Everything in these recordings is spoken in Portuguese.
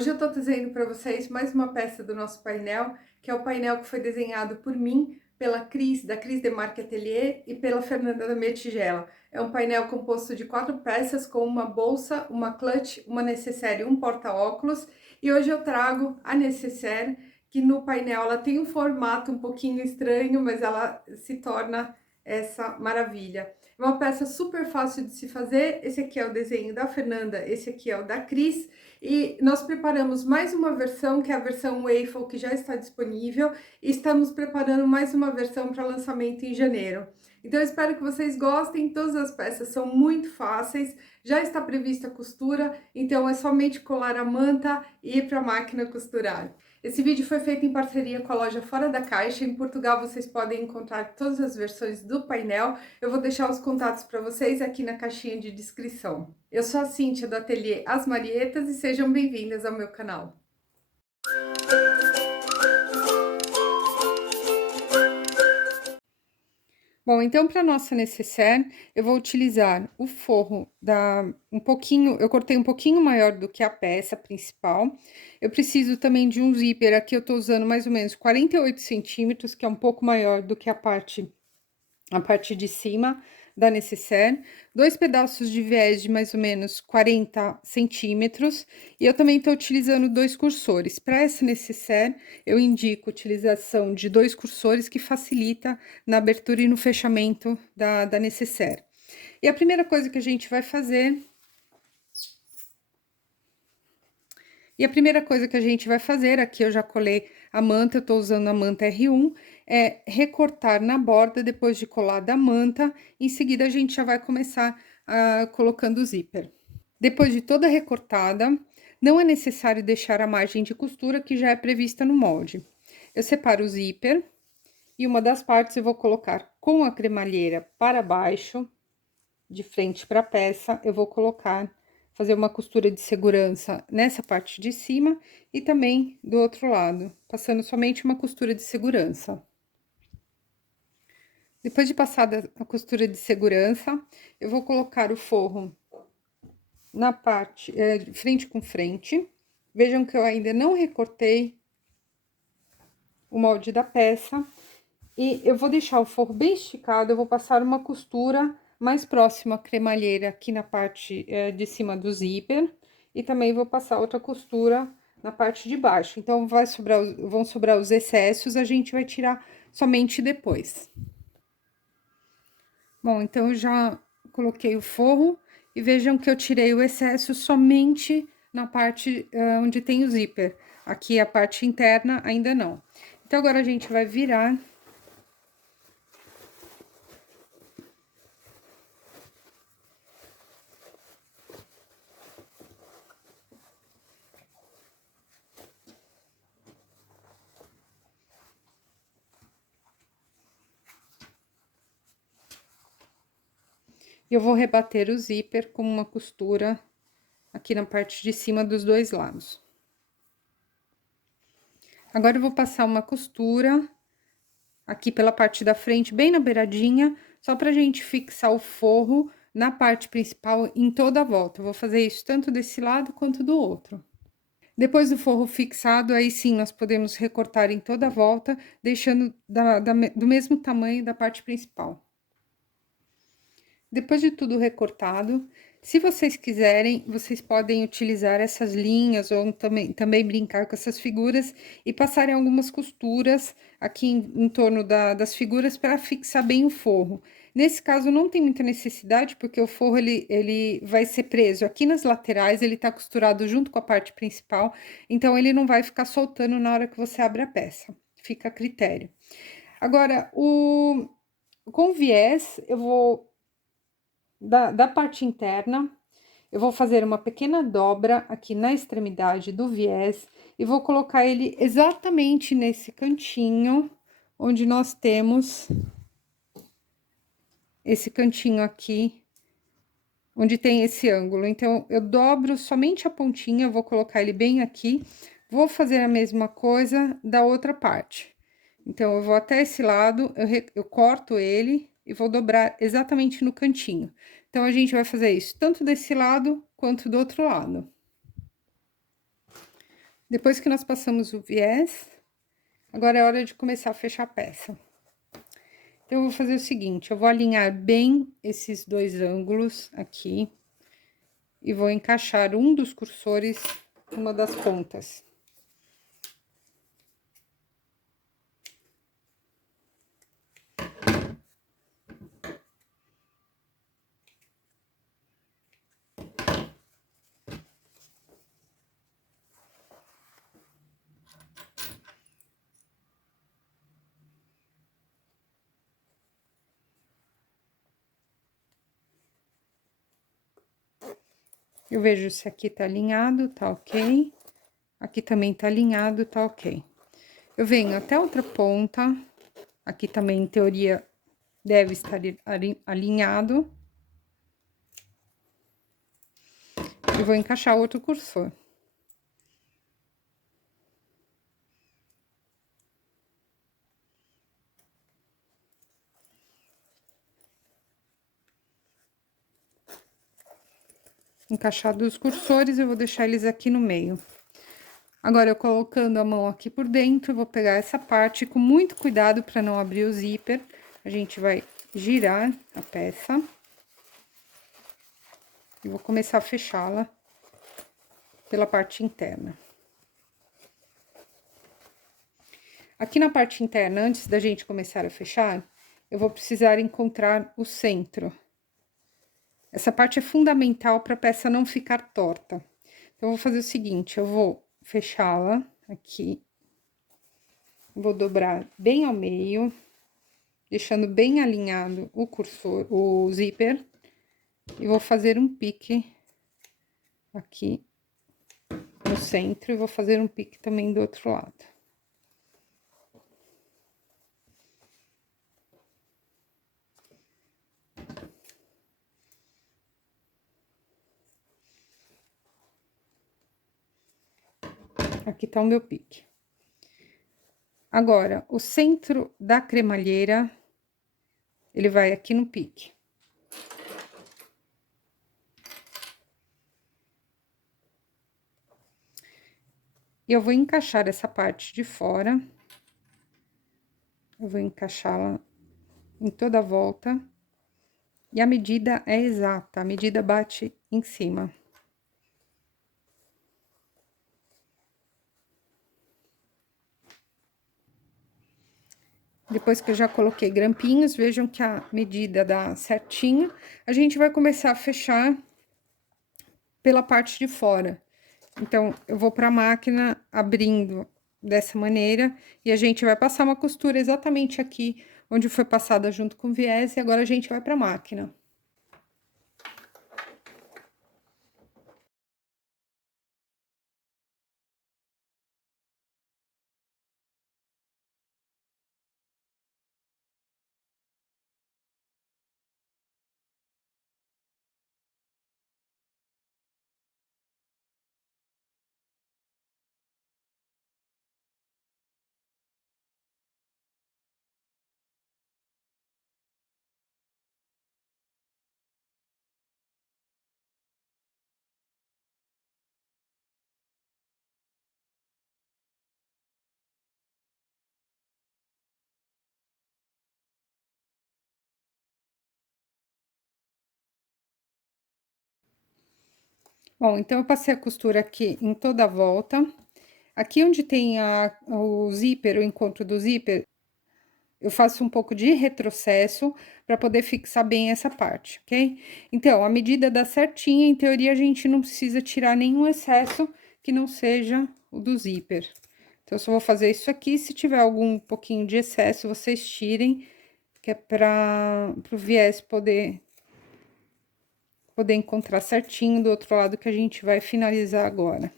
Hoje eu estou trazendo para vocês mais uma peça do nosso painel, que é o painel que foi desenhado por mim, pela Cris, da Cris Demarque Atelier e pela Fernanda da Minha Tigela. É um painel composto de 4 peças com uma bolsa, uma clutch, uma necessaire e um porta-óculos. E hoje eu trago a necessaire, que no painel ela tem um formato um pouquinho estranho, mas ela se torna essa maravilha. É uma peça super fácil de se fazer. Esse aqui é o desenho da Fernanda, esse aqui é o da Cris. E nós preparamos mais uma versão, que é a versão Waffle, que já está disponível. E estamos preparando mais uma versão para lançamento em janeiro. Então eu espero que vocês gostem, todas as peças são muito fáceis, já está prevista a costura, então é somente colar a manta e ir para a máquina costurar. Esse vídeo foi feito em parceria com a loja Fora da Caixa. Em Portugal vocês podem encontrar todas as versões do painel. Eu vou deixar os contatos para vocês aqui na caixinha de descrição. Eu sou a Cíntia do Ateliê As Marietas e sejam bem-vindas ao meu canal. Bom, então para nossa necessaire, eu vou utilizar o forro eu cortei um pouquinho maior do que a peça principal. Eu preciso também de um zíper, aqui eu tô usando mais ou menos 48 centímetros, que é um pouco maior do que a parte de cima da necessaire, 2 pedaços de viés de mais ou menos 40 centímetros, e eu também estou utilizando 2 cursores. Para essa necessaire, eu indico a utilização de 2 cursores, que facilita na abertura e no fechamento da necessaire. E a primeira coisa que a gente vai fazer... aqui eu já colei a manta, eu tô usando a manta R1, é recortar na borda depois de colar da manta. Em seguida, a gente já vai começar colocando o zíper. Depois de toda recortada, não é necessário deixar a margem de costura, que já é prevista no molde. Eu separo o zíper e uma das partes eu vou colocar com a cremalheira para baixo, de frente para a peça, eu vou fazer uma costura de segurança nessa parte de cima e também do outro lado, passando somente uma costura de segurança. Depois de passada a costura de segurança, eu vou colocar o forro na parte, frente com frente. Vejam que eu ainda não recortei o molde da peça. E eu vou deixar o forro bem esticado, eu vou passar uma costura mais próxima à cremalheira aqui na parte de cima do zíper. E também vou passar outra costura na parte de baixo. Então, vão sobrar os excessos, a gente vai tirar somente depois. Bom, então, eu já coloquei o forro e vejam que eu tirei o excesso somente na parte onde tem o zíper. Aqui a parte interna ainda não. Então, agora a gente vai virar. Eu vou rebater o zíper com uma costura aqui na parte de cima dos dois lados. Agora, eu vou passar uma costura aqui pela parte da frente, bem na beiradinha, só pra gente fixar o forro na parte principal em toda a volta. Eu vou fazer isso tanto desse lado quanto do outro. Depois do forro fixado, aí sim, nós podemos recortar em toda a volta, deixando do mesmo tamanho da parte principal. Depois de tudo recortado, se vocês quiserem, vocês podem utilizar essas linhas ou também brincar com essas figuras e passarem algumas costuras aqui em torno das figuras para fixar bem o forro. Nesse caso, não tem muita necessidade, porque o forro ele vai ser preso aqui nas laterais, ele tá costurado junto com a parte principal, então ele não vai ficar soltando na hora que você abre a peça, fica a critério. Agora, com viés, eu vou... Da parte interna, eu vou fazer uma pequena dobra aqui na extremidade do viés e vou colocar ele exatamente nesse cantinho onde nós temos esse cantinho aqui, onde tem esse ângulo. Então, eu dobro somente a pontinha, eu vou colocar ele bem aqui, vou fazer a mesma coisa da outra parte. Então, eu vou até esse lado, eu corto ele e vou dobrar exatamente no cantinho. Então, a gente vai fazer isso tanto desse lado quanto do outro lado. Depois que nós passamos o viés, agora é hora de começar a fechar a peça. Então, eu vou fazer o seguinte, eu vou alinhar bem esses dois ângulos aqui e vou encaixar um dos cursores numa das pontas. Eu vejo se aqui tá alinhado, tá ok. Aqui também tá alinhado, tá ok. Eu venho até outra ponta. Aqui também, em teoria, deve estar alinhado. E vou encaixar outro cursor. Encaixados os cursores, eu vou deixar eles aqui no meio. Agora, eu colocando a mão aqui por dentro, eu vou pegar essa parte com muito cuidado para não abrir o zíper. A gente vai girar a peça. E vou começar a fechá-la pela parte interna. Aqui na parte interna, antes da gente começar a fechar, eu vou precisar encontrar o centro. Essa parte é fundamental para a peça não ficar torta. Então, eu vou fazer o seguinte, eu vou fechá-la aqui. Vou dobrar bem ao meio, deixando bem alinhado o cursor, o zíper. E vou fazer um pique aqui no centro e vou fazer um pique também do outro lado. Aqui tá o meu pique. Agora, o centro da cremalheira, ele vai aqui no pique. E eu vou encaixar essa parte de fora. Eu vou encaixá-la em toda a volta. E a medida é exata, a medida bate em cima. Depois que eu já coloquei grampinhos, vejam que a medida dá certinho. A gente vai começar a fechar pela parte de fora. Então, eu vou pra máquina abrindo dessa maneira, e a gente vai passar uma costura exatamente aqui, onde foi passada junto com o viés, e agora a gente vai pra máquina. Bom, então, eu passei a costura aqui em toda a volta. Aqui onde tem o zíper, o encontro do zíper, eu faço um pouco de retrocesso para poder fixar bem essa parte, ok? Então, a medida dá certinha, em teoria a gente não precisa tirar nenhum excesso que não seja o do zíper. Então, eu só vou fazer isso aqui, se tiver algum pouquinho de excesso, vocês tirem, que é para o viés poder encontrar certinho do outro lado que a gente vai finalizar agora.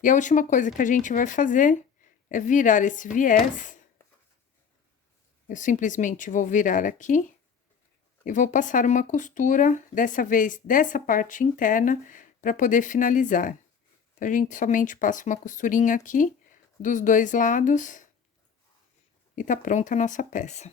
E a última coisa que a gente vai fazer é virar esse viés. Eu simplesmente vou virar aqui e vou passar uma costura, dessa vez, dessa parte interna, para poder finalizar. Então, a gente somente passa uma costurinha aqui, dos dois lados, e tá pronta a nossa peça.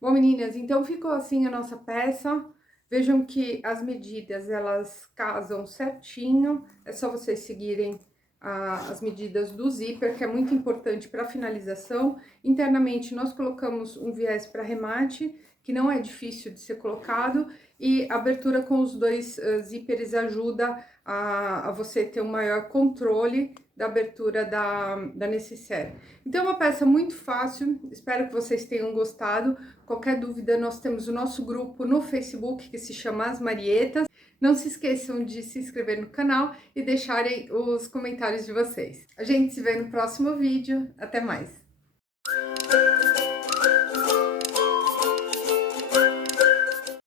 Bom, meninas, então ficou assim a nossa peça. Vejam que as medidas, elas casam certinho. É só vocês seguirem as medidas do zíper, que é muito importante para finalização. Internamente, nós colocamos um viés para remate, que não é difícil de ser colocado. E a abertura com os dois zíperes ajuda a você ter um maior controle da abertura da necessaire. Então, é uma peça muito fácil. Espero que vocês tenham gostado. Qualquer dúvida, nós temos o nosso grupo no Facebook, que se chama As Marietas. Não se esqueçam de se inscrever no canal e deixarem os comentários de vocês. A gente se vê no próximo vídeo. Até mais!